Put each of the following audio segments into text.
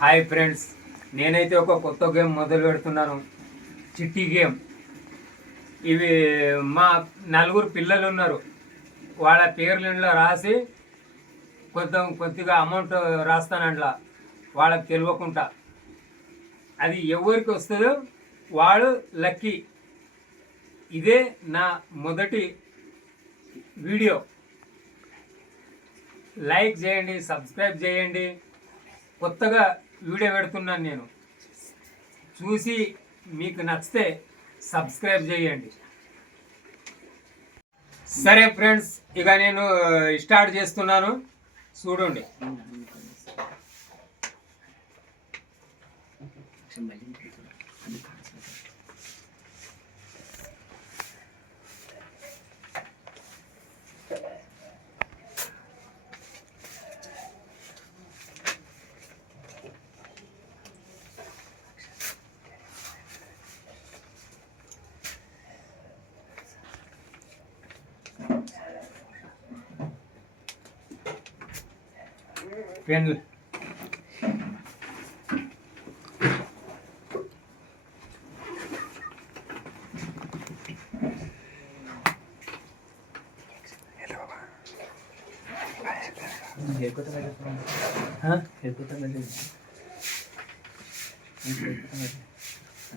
Hi friends, నేనైతే ఒక కొత్త గేమ్ మొదలు పెడుతున్నాను, చిట్టి గేమ్. ఇవి మా నలుగురు పిల్లలు ఉన్నారు, వాళ్ళ పేర్లలో రాసి కొద్దిగా అమౌంట్ రాస్తాను అందులో, వాళ్ళకి తెలియకుండా. అది ఎవరికి వస్తుందో వాడు లక్కీ. ఇదే నా మొదటి వీడియో. లైక్ చేయండి, సబ్స్క్రైబ్ చేయండి. కొత్తగా వీడియో పెడుతున్నాను నేను, చూసి మీకు నచ్చితే సబ్స్క్రైబ్ చేయండి. సరే ఫ్రెండ్స్, ఇక నేను స్టార్ట్ చేస్తున్నాను, చూడండి. పెన్లు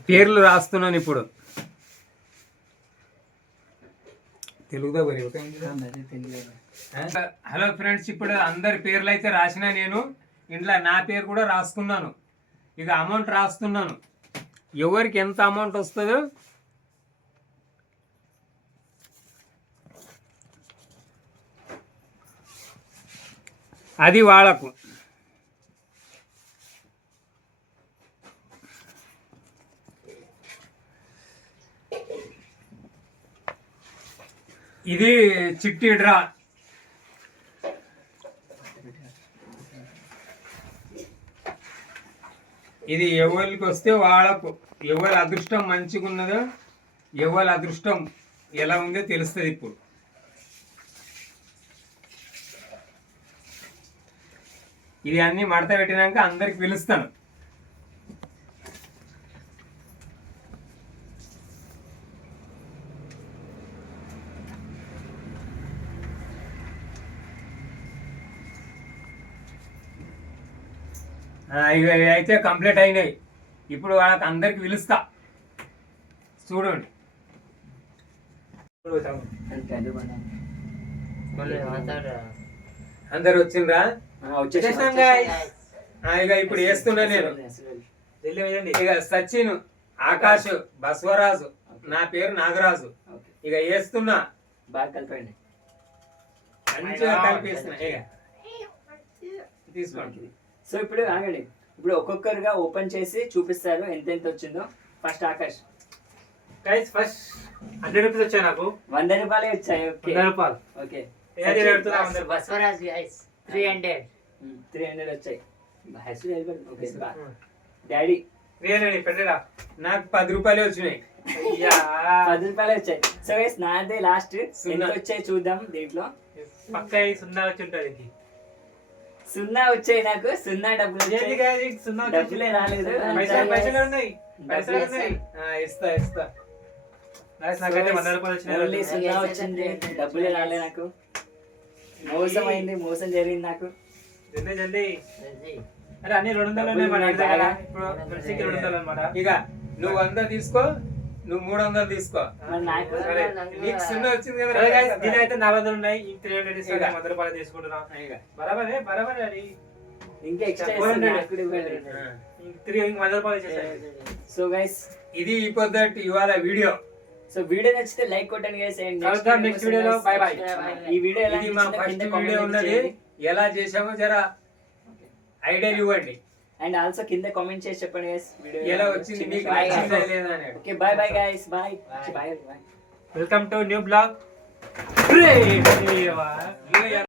పేర్లు రాస్తున్నాను ఇప్పుడు. తెలుగుదా మరి? హలో ఫ్రెండ్స్, ఇప్పుడు అందరి పేర్లు అయితే రాసిన నేను, ఇంట్లో నా పేరు కూడా రాసుకున్నాను. ఇక అమౌంట్ రాస్తున్నాను, ఎవరికి ఎంత అమౌంట్ వస్తుందో అది వాళ్ళకు. ఇది చిట్టి డ్రా. ఇది ఎవరికి వస్తే వాళ్ళకు, ఎవరి అదృష్టం మంచిగా ఉన్నదో, ఎవరి అదృష్టం ఎలా ఉందో తెలుస్తుంది. ఇప్పుడు ఇది అన్ని మడత పెట్టినాక అందరికి పిలుస్తాను. ఇవి అయితే కంప్లీట్ అయినాయి. ఇప్పుడు వాళ్ళకి అందరికి పిలుస్తా, చూడండి. అందరు వచ్చిండ్రా? ఇక ఇప్పుడు వేస్తున్నా నేను. ఇక సచిన్, ఆకాష్, బసవరాజు, నా పేరు నాగరాజు. ఇక వేస్తున్నా, బాగా కలిపండి, మంచిగా కలిపేస్తున్నా. ఇక తీసుకోండి. సో ఇప్పుడు ఆగండి, ఇప్పుడు ఒక్కొక్కరుగా ఓపెన్ చేసి చూపిస్తారు ఎంత ఎంత వచ్చిందో. ఫస్ట్ ఆకాష్. ఫస్ట్ 100 రూపీస్ వచ్చాయి నాకు. 100 రూపాయలే వచ్చాయి. 100 రూపాయలు. ఓకే. 300 వచ్చాయి. డాడీ పెట్టడా? నాకు 10 రూపాయలు వచ్చినాయి. 10 రూపాయలే వచ్చాయి. సో గైస్, నాదే లాస్ట్. ఎంత వచ్చాయి చూద్దాం. దీంట్లో పక్క 0 వచ్చి ఉంటుంది. 0 వచ్చాయి నాకు. 0 డబ్బులు డబ్బులే రాలేదు. పైసలు ఉన్నాయి. ఇస్తా. నాకైతే 100 రూపాయలు వచ్చినాయి. 0 వచ్చింది, డబ్బులే రాలేదు నాకు. మోసం అయింది, మోసం జరిగింది నాకు. జల్దీ అరే అన్ని 200 ఇప్పుడు 200 అనమాట. ఇక నువ్వు 100 తీసుకో, నువ్వు 300 తీసుకో. నీకు 0 వచ్చింది కదా. దీని అయితే 400 ఉన్నాయి. 300 తీసుకుంటా, 100 రూపాయలు తీసుకుంటున్నా. బరాబరే అది. ఇంకా ఎక్స్ట్రా 100 రూపాయలు చేశాను. సో గైస్, ఇది ఈ పొద్దుటి ఇవాళ వీడియో. సో వీడియో నచ్చితే లైక్ కొట్టండి గైస్. అండ్ నెక్స్ట్ వీడియోలో బై బై. ఈ వీడియో ఎలా ఇది మా ఫస్ట్ వీడియో ఉన్నది, ఎలా చేసామో జర ఐడియా ఇవ్వండి. అండ్ ఆల్సో కింద కామెంట్ చేసి చెప్పండి గైస్ వీడియో ఎలా వచ్చింది, మీకు నచ్చిందా లేదా అని. Okay, by bye guys. By. Welcome to new blog.